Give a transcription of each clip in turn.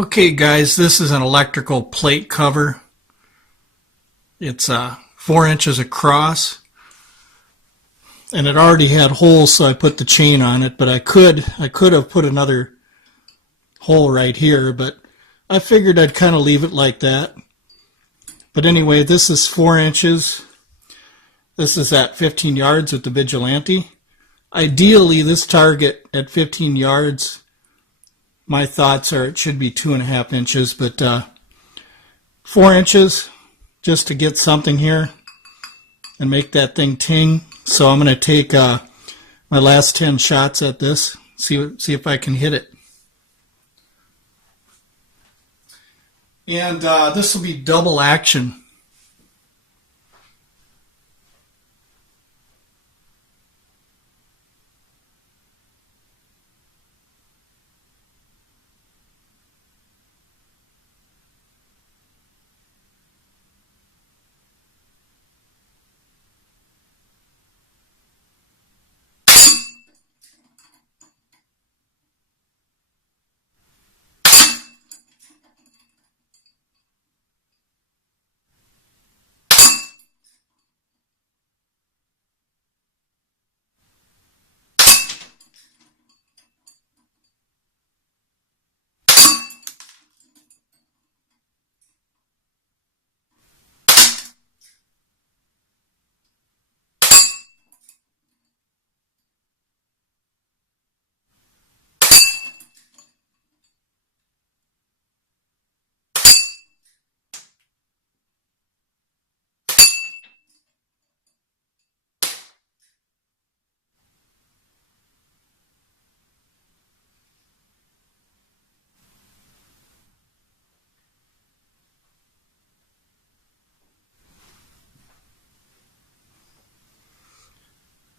Okay guys, this is an electrical plate cover. It's 4 inches across and it already had holes, so I put the chain on it, but I could have put another hole right here, but I figured I'd kind of leave it like that. But anyway, this is 4 inches. This is at 15 yards with the Vigilante. Ideally, this target at 15 yards, my thoughts are it should be 2.5 inches, but 4 inches just to get something here and make that thing ting. So I'm going to take my last 10 shots at this, see if I can hit it. And this will be double action.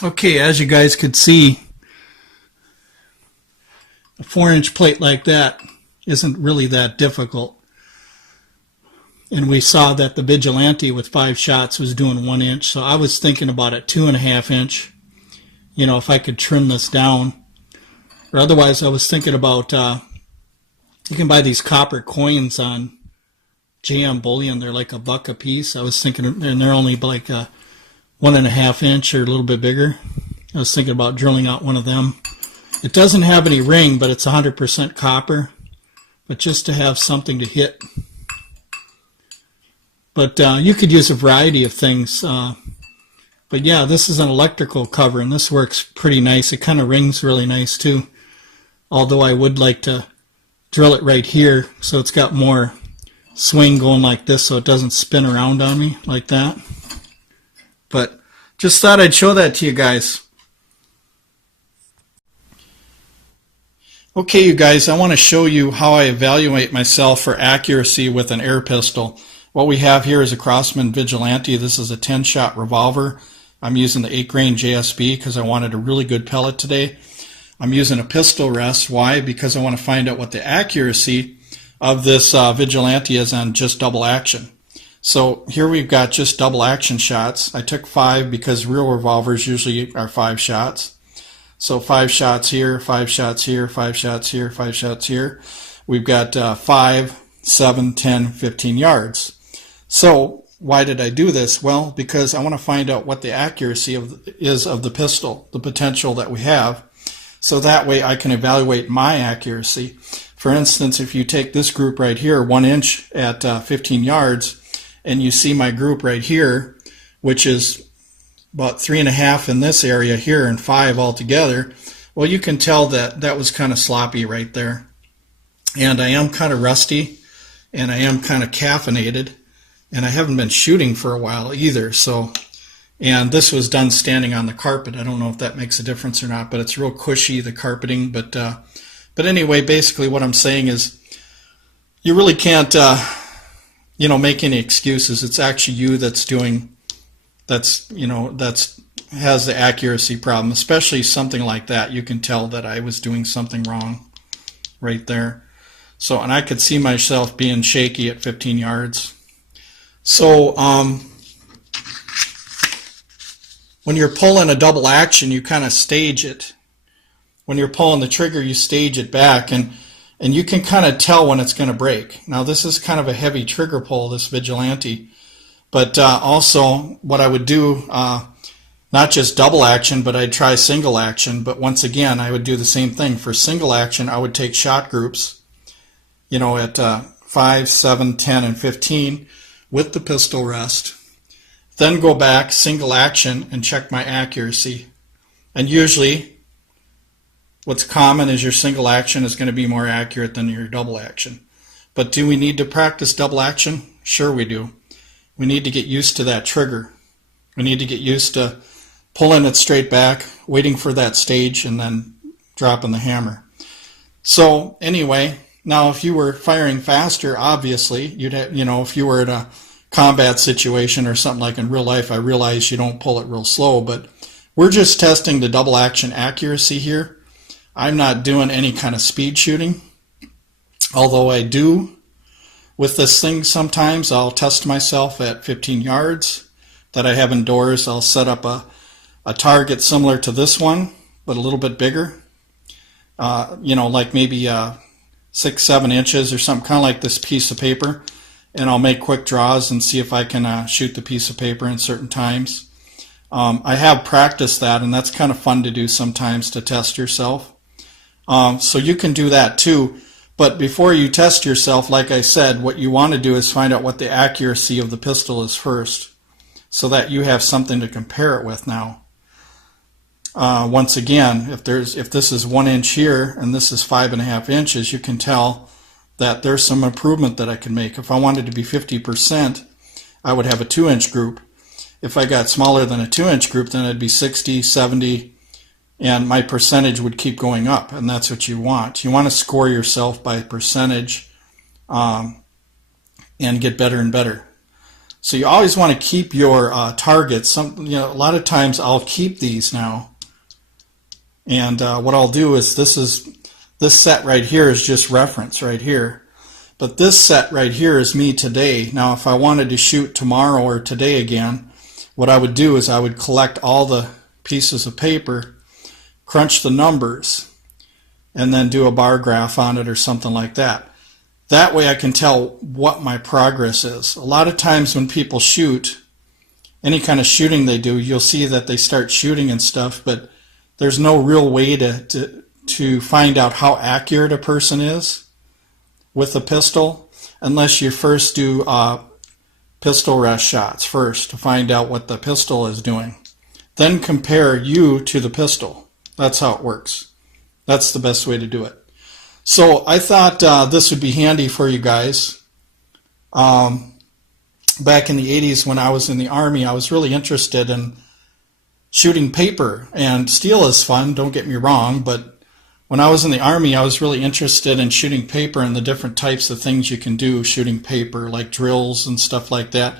Okay, as you guys could see, a 4-inch plate like that isn't really that difficult. And we saw that the Vigilante with 5 shots was doing 1 inch, so I was thinking about a 2.5 inch, you know, if I could trim this down. Or otherwise, I was thinking about, you can buy these copper coins on JM Bullion. They're like $1 a piece. I was thinking, and they're only like a 1.5 inch or a little bit bigger. I was thinking about drilling out one of them. It doesn't have any ring, but it's 100% copper. But just to have something to hit. But you could use a variety of things. But yeah, this is an electrical cover, and this works pretty nice. It kind of rings really nice too. Although I would like to drill it right here so it's got more swing going like this so it doesn't spin around on me like that. But just thought I'd show that to you guys. Okay, you guys, I want to show you how I evaluate myself for accuracy with an air pistol. What we have here is a Crosman Vigilante. This is a 10-shot revolver. I'm using the 8-grain JSB because I wanted a really good pellet today. I'm using a pistol rest. Why? Because I want to find out what the accuracy of this Vigilante is on just double action. So here we've got just double action shots. I took 5 because real revolvers usually are 5 shots. So 5 shots here, 5 shots here, 5 shots here, 5 shots here. We've got 5, 7, 10, 15 yards. So why did I do this? Well, because I want to find out what the accuracy is of the pistol, the potential that we have. So that way I can evaluate my accuracy. For instance, if you take this group right here, 1 inch at 15 yards, and you see my group right here, which is about 3.5 in this area here and 5 altogether, well, you can tell that that was kind of sloppy right there. And I am kind of rusty, and I am kind of caffeinated, and I haven't been shooting for a while either. So, and this was done standing on the carpet. I don't know if that makes a difference or not, but it's real cushy, the carpeting. But anyway, basically what I'm saying is you really can't make any excuses. It's actually you that's has the accuracy problem, especially something like that. You can tell that I was doing something wrong right there. So, and I could see myself being shaky at 15 yards. So, when you're pulling a double action, you kind of stage it. When you're pulling the trigger, you stage it back. And and you can kind of tell when it's going to break. Now this is kind of a heavy trigger pull, this Vigilante, but also what I would do, not just double action, but I'd try single action. But once again, I would do the same thing. For single action, I would take shot groups, you know, at 5, 7, 10, and 15 with the pistol rest. Then go back, single action, and check my accuracy. And usually, what's common is your single action is going to be more accurate than your double action. But do we need to practice double action? Sure we do. We need to get used to that trigger. We need to get used to pulling it straight back, waiting for that stage, and then dropping the hammer. So anyway, now if you were firing faster, obviously, you'd have, you know, if you were in a combat situation or something like in real life, I realize you don't pull it real slow, but we're just testing the double action accuracy here. I'm not doing any kind of speed shooting, although I do with this thing sometimes. I'll test myself at 15 yards that I have indoors. I'll set up a target similar to this one, but a little bit bigger, you know, like maybe 6, 7 inches or something, kind of like this piece of paper, and I'll make quick draws and see if I can shoot the piece of paper in certain times. I have practiced that, and that's kind of fun to do sometimes to test yourself. So you can do that too, but before you test yourself, like I said, what you want to do is find out what the accuracy of the pistol is first, so that you have something to compare it with now. Once again, if this is 1 inch here and this is 5.5 inches, you can tell that there's some improvement that I can make. If I wanted to be 50%, I would have a 2-inch group. If I got smaller than a 2-inch group, then it'd be 60, 70, and my percentage would keep going up, and that's what you want. You want to score yourself by percentage and get better and better. So you always want to keep your targets. A lot of times I'll keep these now, and what I'll do is this set right here is just reference right here, but this set right here is me today. Now if I wanted to shoot tomorrow or today again, what I would do is I would collect all the pieces of paper, crunch the numbers, and then do a bar graph on it or something like that. That way I can tell what my progress is. A lot of times when people shoot, any kind of shooting they do, you'll see that they start shooting and stuff, but there's no real way to find out how accurate a person is with a pistol unless you first do pistol rest shots first to find out what the pistol is doing. Then compare you to the pistol. That's how it works. That's the best way to do it. So I thought this would be handy for you guys. Back in the 80s when I was in the Army, I was really interested in shooting paper, and steel is fun, don't get me wrong, but when I was in the Army, I was really interested in shooting paper and the different types of things you can do shooting paper, like drills and stuff like that.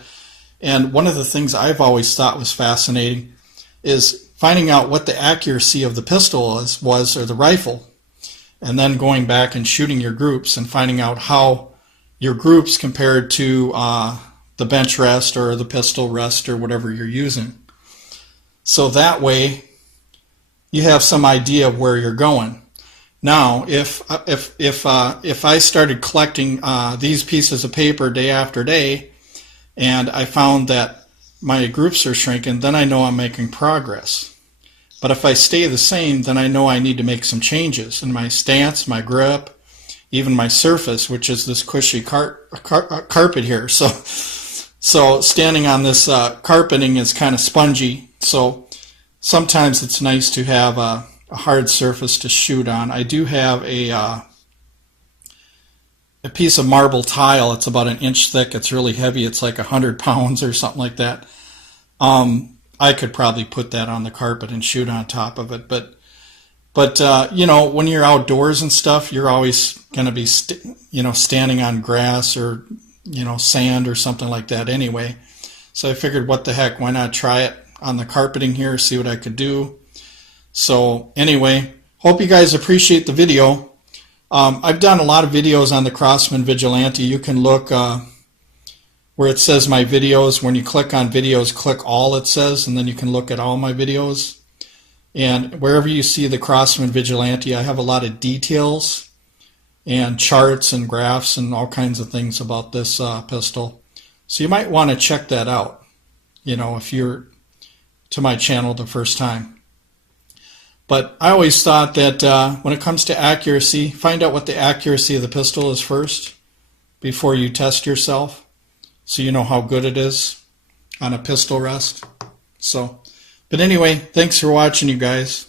And one of the things I've always thought was fascinating is finding out what the accuracy of the pistol was or the rifle, and then going back and shooting your groups and finding out how your groups compared to the bench rest or the pistol rest or whatever you're using. So that way you have some idea of where you're going. Now, if I started collecting these pieces of paper day after day, and I found that my groups are shrinking, then I know I'm making progress. But if I stay the same, then I know I need to make some changes in my stance, my grip, even my surface, which is this cushy carpet here. So standing on this carpeting is kind of spongy. So sometimes it's nice to have a hard surface to shoot on. I do have a piece of marble tile. It's about 1 inch thick. It's really heavy. It's like 100 pounds or something like that. I could probably put that on the carpet and shoot on top of it. But you know, when you're outdoors and stuff, you're always going to be standing on grass or sand or something like that anyway. So I figured, what the heck, why not try it on the carpeting here, see what I could do. So anyway, hope you guys appreciate the video. I've done a lot of videos on the Crosman Vigilante. You can look where it says my videos. When you click on videos, click all, it says, and then you can look at all my videos. And wherever you see the Crosman Vigilante, I have a lot of details and charts and graphs and all kinds of things about this pistol. So you might want to check that out, if you're to my channel the first time. But I always thought that when it comes to accuracy, find out what the accuracy of the pistol is first before you test yourself, so you know how good it is on a pistol rest. But anyway, thanks for watching, you guys.